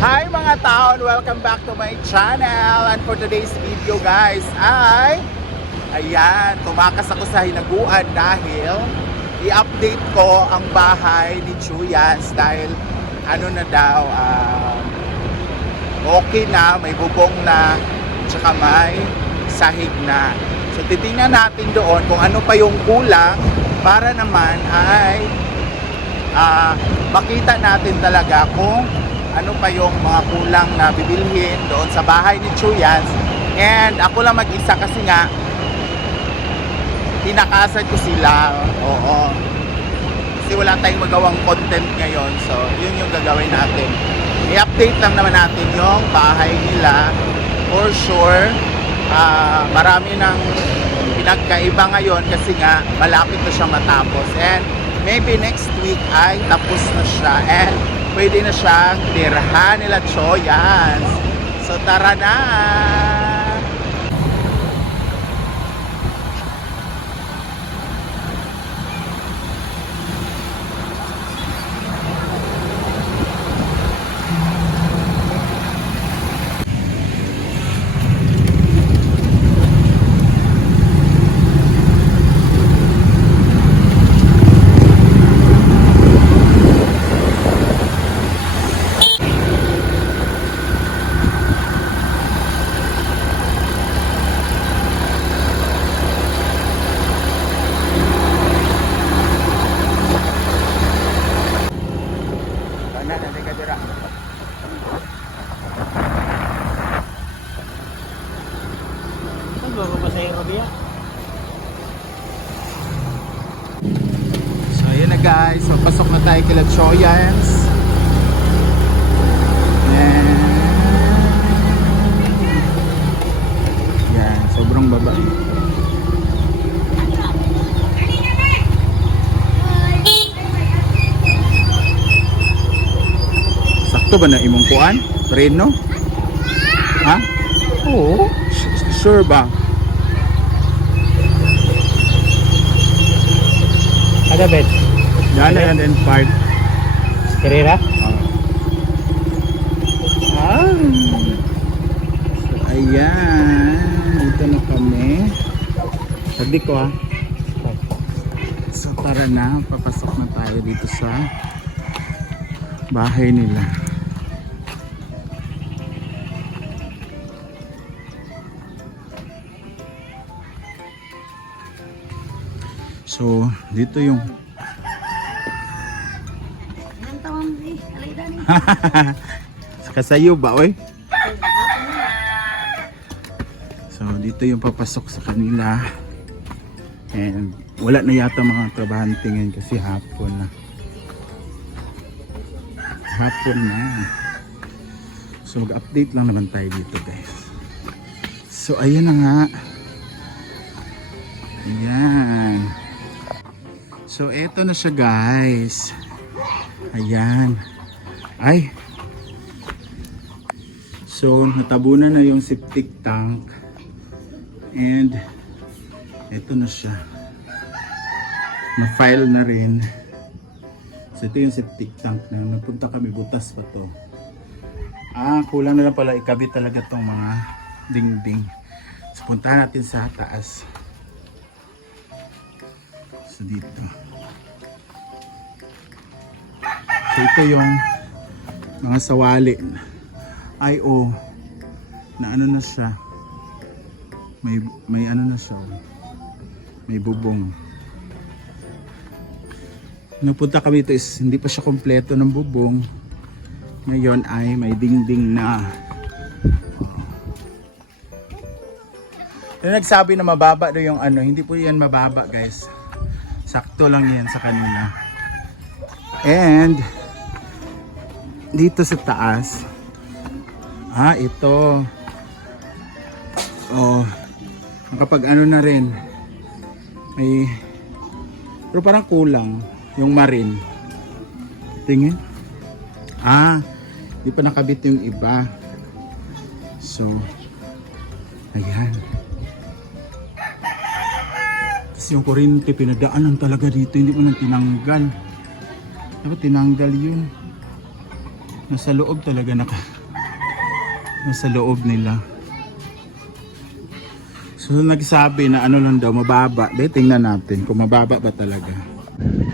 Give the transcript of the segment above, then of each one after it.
Hi mga taon! Welcome back to my channel! And for today's video guys ay Ayan, tumakas ako sa hinaguan dahil i-update ko ang bahay ni Chuyas dahil ano na daw um, okay na, may bubong na tsaka may sahig na. So titingnan natin doon kung ano pa yung kulang para naman ay ah, makita natin talaga kung ano pa yung mga kulang na bibilhin doon sa bahay ni Chuyas. And ako lang mag-isa kasi nga tinakasan ko sila. Oo. Kasi wala tayong magawang content ngayon. So, yun yung gagawin natin. I-update lang naman natin yung bahay nila. For sure, ah, marami ng pinagkaiba ngayon kasi nga malapit na siya matapos. And maybe next week ay tapos na siya. And pwede na siyang tirhan nila Choyans. So, tara na! guys. So, pasok na tayo kila Choyans. Yan. Yan. Sobrang baba. Sakto ba na imong kuan? Reno? Ha? Oo. Sure ba? Agabet. Yan and end 105. Herrera? Ah. So, ayan. Dito na kami. Sabi ko ah. So tara na. Papasok na tayo dito sa bahay nila. So, dito yung Kasayo ba, oy? So, dito yung papasok sa kanila. And wala na yata mga trabahante ngayon kasi hapon na. Hapon na. So, mag-update lang naman tayo dito, guys. So, ayan na nga. Ayan. So, eto na siya, guys. Ayan. Ay, So, natabunan na yung septic tank. And, eto na siya. Na-file na rin. So, ito yung septic tank na napunta kami, butas pa to. Ah, kulang na lang pala ikabit talaga tong mga dingding. So, puntahan natin sa taas. So, dito. So, ito yung mga sawali oh na ano na siya. May may ano na siya. May bubong. Napunta kami ito is hindi pa siya kompleto ng bubong. Ngayon ay may dingding na. Yung nagsabi na mababa daw yung ano, hindi po yan mababa guys. Sakto lang yan sa kanila. And dito sa taas, Ah, ito. Oh, nakapag ano na rin. May, pero parang kulang yung marin. Tingin. Ah, di pa nakabit yung iba. So, ayan. Tapos yung kuryente, pinadaanan talaga dito. Hindi mo nang tinanggal. Dapat tinanggal yun. Nasa loob talaga naka. Nasa loob nila. So nagsabi na ano lang daw, mababa. De, tingnan natin kung mababa ba talaga.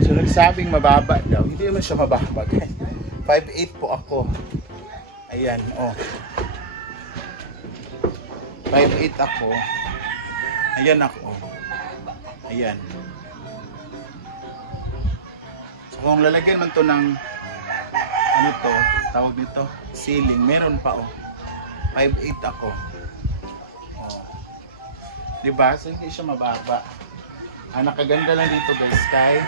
So nagsabing mababa daw. Hindi naman siya mababa. 5'8 po ako. Ayan, oh. 5'8 ako. Ayan ako. Ayan. So kung lalagyan man to ng ano to, tawag dito, ceiling, meron pa oh. 5'8 ako. Oh. Diba? So hindi siya mababa. Ang nakaganda lang dito guys, sky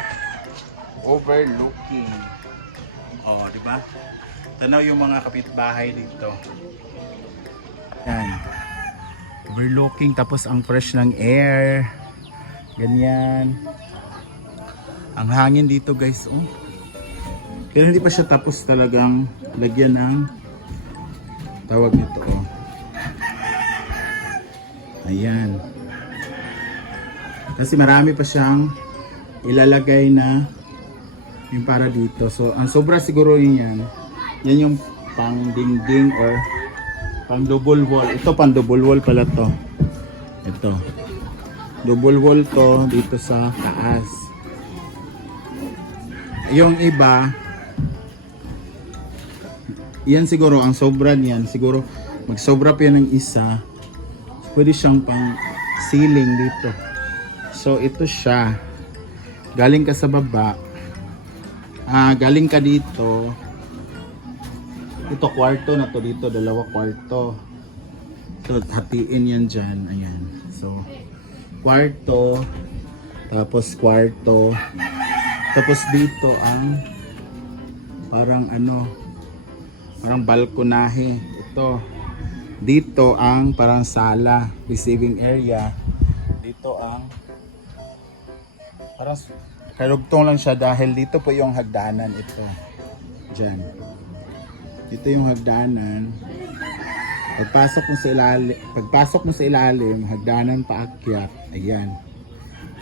overlooking. Oh, di ba? Tanaw yung mga kapitbahay dito. Yan. Overlooking tapos ang fresh ng air. Ganyan. Ang hangin dito guys, oh. Pero hindi pa siya tapos talagang lagyan ng tawag nito, oh. Ayan. Kasi marami pa siyang ilalagay na yung para dito. So, ang sobra siguro yun yan. Yan yung pang dingding or pang double wall. Ito pang double wall pala to. Ito. Double wall to dito sa taas. Yung iba, yan siguro, ang sobra niyan, siguro magsobra pa yan ng isa. Pwede siyang pang ceiling dito. So, ito siya. Galing ka sa baba. Ah, galing ka dito. Ito kwarto na to dito, dalawa kwarto. So, hatiin yan dyan. Ayan. So, kwarto. Tapos kwarto. Tapos dito ang parang ano, parang balkonahe. Ito. Dito ang parang sala, receiving area. Dito ang parang karugtong lang siya dahil dito po yung hagdanan ito. Diyan. Dito yung hagdanan. Pagpasok mo sa ilalim, pagpasok mo sa ilalim, hagdanan paakyat. Ayan.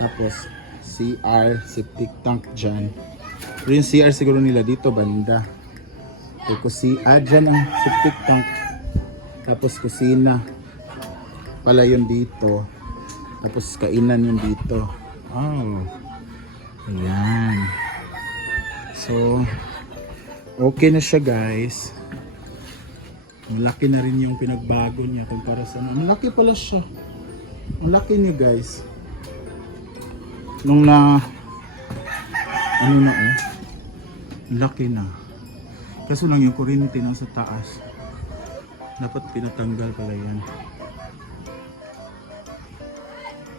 Tapos CR, septic tank dyan. Pero yung CR siguro nila dito banda. Tapos si ah, dyan ang septic tank. Tapos kusina. Pala yun dito. Tapos kainan yun dito. Oh. Ayan. So, okay na siya guys. Malaki na rin yung pinagbago niya kumpara sa ano. Malaki pala siya. Ang laki niya guys. Nung na ano na oh. Ang Laki na. Kaso lang yung kuryente nasa taas. Dapat pinatanggal pala yan.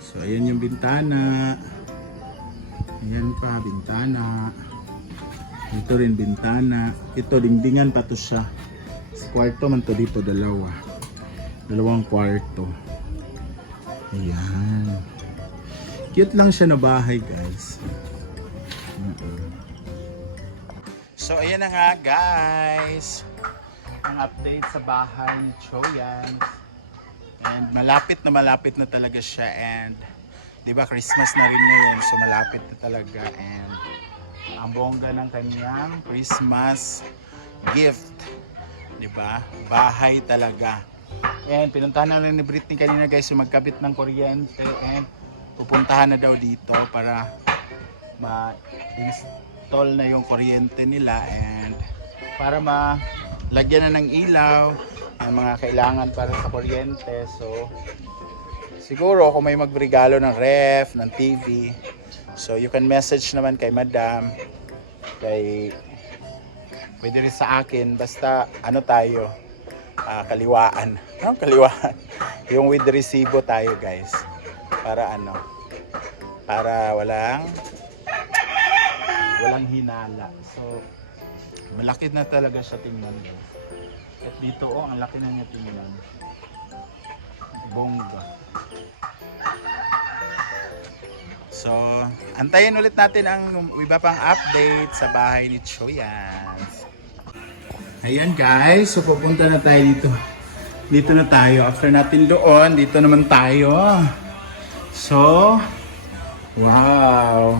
So ayan yung bintana. Ayan pa, bintana. Ito rin bintana. Ito, dingdingan pa to siya. Sa kwarto man to dito, dalawa. Dalawang kwarto. Ayan. Cute lang siya na bahay, guys. Mm-mm. So, ayan na nga, guys. Ang update sa bahay ni Choyan. And malapit na malapit na talaga siya. And, di ba, Christmas na rin ngayon. So, malapit na talaga. And, ang bongga ng kanyang Christmas gift. Di ba? Bahay talaga. And pinuntahan na rin ni Britney kanina guys yung magkabit ng kuryente and pupuntahan na daw dito para ma-install na yung kuryente nila and para malagyan na ng ilaw ang mga kailangan para sa kuryente. So siguro kung may magregalo ng ref, ng TV, so you can message naman kay Madam, kay pwede rin sa akin basta ano tayo ah, kaliwaan. No kaliwaan? Yung with resibo tayo guys. Para ano? Para walang walang hinala so malaki na talaga siya tingnan guys at dito oh ang laki na niya tingnan bongga So, antayin ulit natin ang iba pang update sa bahay ni Choyan. Ayan guys, so pupunta na tayo dito. Dito na tayo. After natin doon, dito naman tayo. So, wow.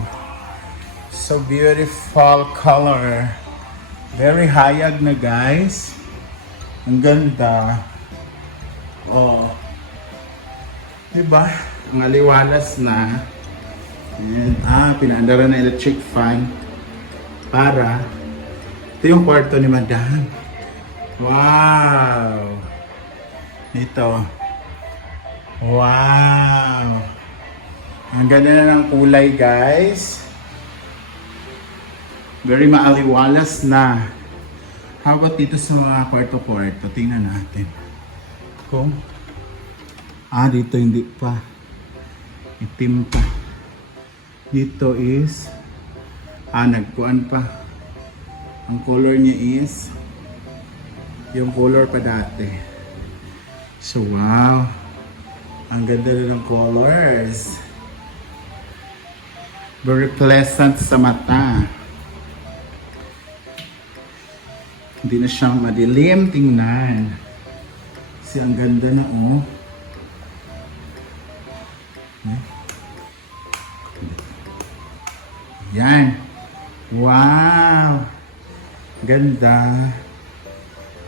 So beautiful color. Very hayag na guys. Ang ganda. Oh. Diba? Ang aliwalas na. Ayan. Ah, pinaandara na electric fan para ito yung kwarto ni Madam. Wow! Ito. Wow! Ang ganda na ng kulay, guys. Very maaliwalas na. How about dito sa mga kwarto-kwarto? Tingnan natin. Kung Ah, dito hindi pa. Itim pa. Dito is ah, nagkuan pa. Ang color niya is yung color pa dati. So, wow. Ang ganda na ng colors. Very pleasant sa mata. Hindi na siyang madilim tingnan. Kasi ang ganda na oh. Yan. Wow. Ganda.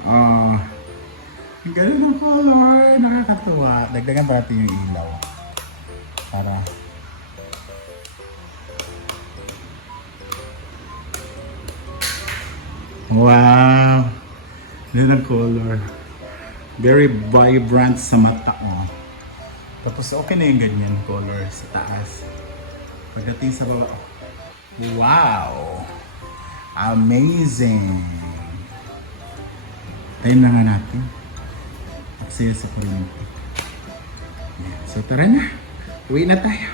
Oh. Ang ganda ng color. Nakakatuwa. Dagdagan pa natin yung ilaw. Para Wow! Ganda ng color. Very vibrant sa mata, oh. Tapos okay na yung ganyan color sa taas. Pagdating sa baba, wow! Amazing! Tayo na nga natin. Aksaya sa. Yan. So tara na. Uwi na tayo.